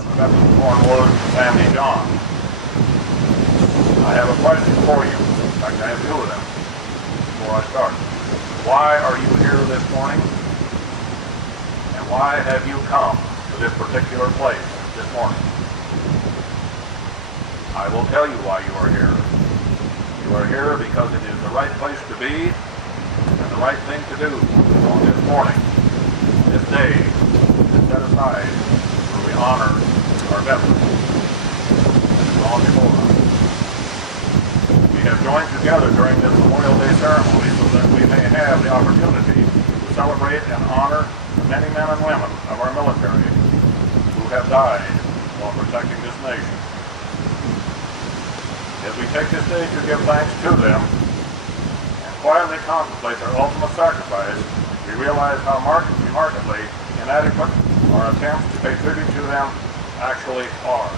Cornwood, Sandy John. I have a question for you. In fact, I have two of them before I start. Why are you here this morning? And why have you come to this particular place this morning? I will tell you why you are here. You are here because it is the right place to be and the right thing to do on this morning, this day, is set aside where we honor our veterans that have gone before us. We have joined together during this Memorial Day ceremony so that we may have the opportunity to celebrate and honor the many men and women of our military who have died while protecting this nation. As we take this day to give thanks to them and quietly contemplate their ultimate sacrifice, we realize how remarkably inadequate our attempts to pay tribute to them actually are.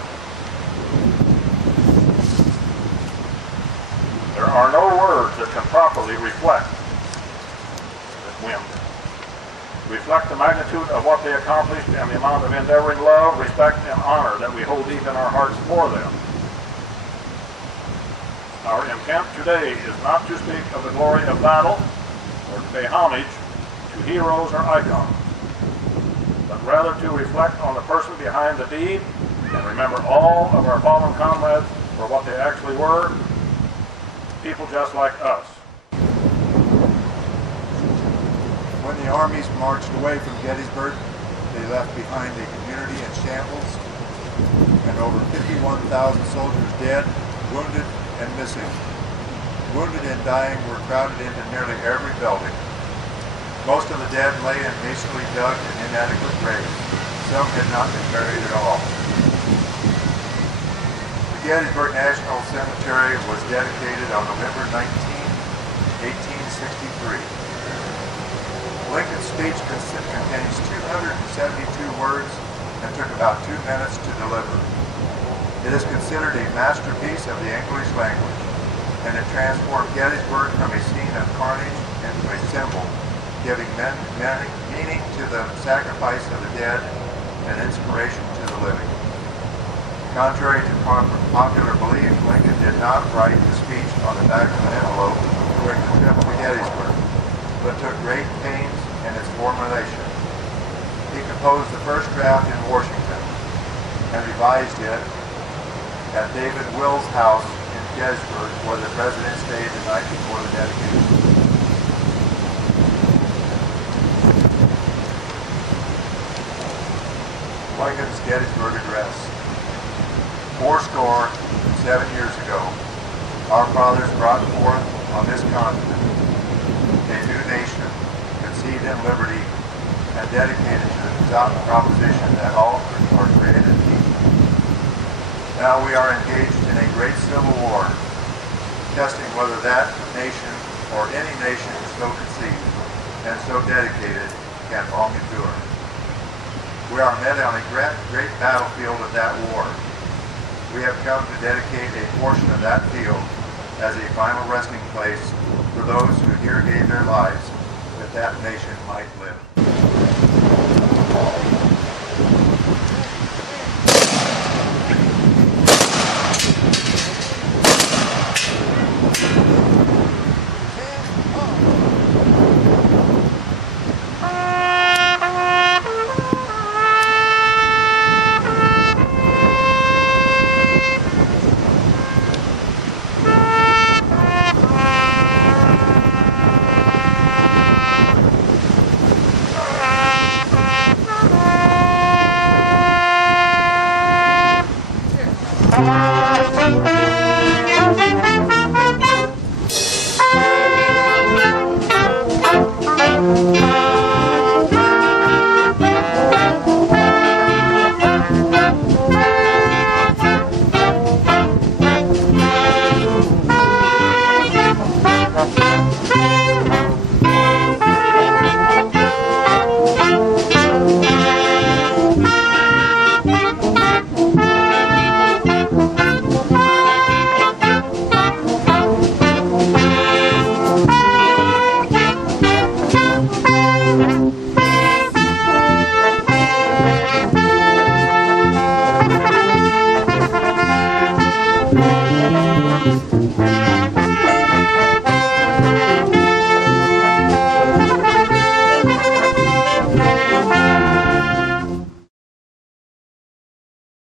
There are no words that can properly reflect the magnitude of what they accomplished and the amount of endeavoring love, respect, and honor that we hold deep in our hearts for them. Our intent today is not to speak of the glory of battle or to pay homage to heroes or icons, but rather to reflect on the person behind the deed and remember all of our fallen comrades for what they actually were, people just like us. When the armies marched away from Gettysburg, they left behind a community in shambles and over 51,000 soldiers dead, wounded, and missing. Wounded and dying were crowded into nearly every building. Most of the dead lay in hastily dug and inadequate graves. Some had not been buried at all. The Gettysburg National Cemetery was dedicated on November 19, 1863. Lincoln's speech contains 272 words and took about 2 minutes to deliver. It is considered a masterpiece of the English language, and it transformed Gettysburg from a scene of carnage into a symbol, giving meaning to the sacrifice of the dead and inspiration to the living. Contrary to popular belief, Lincoln did not write the speech on the back of an envelope during the trip to Gettysburg, but took great pains in its formulation. He composed the first draft in Washington and revised it at David Will's house in Gettysburg, where the president stayed the night before the dedication. Lincoln's Gettysburg Address. 77 years ago, our fathers brought forth on this continent a new nation, conceived in liberty and dedicated to the proposition that all are created equal. Now we are engaged in a great civil war, testing whether that nation or any nation so conceived and so dedicated can long endure. We are met on a great battlefield of that war. We have come to dedicate a portion of that field as a final resting place for those who here gave their lives that that nation might live.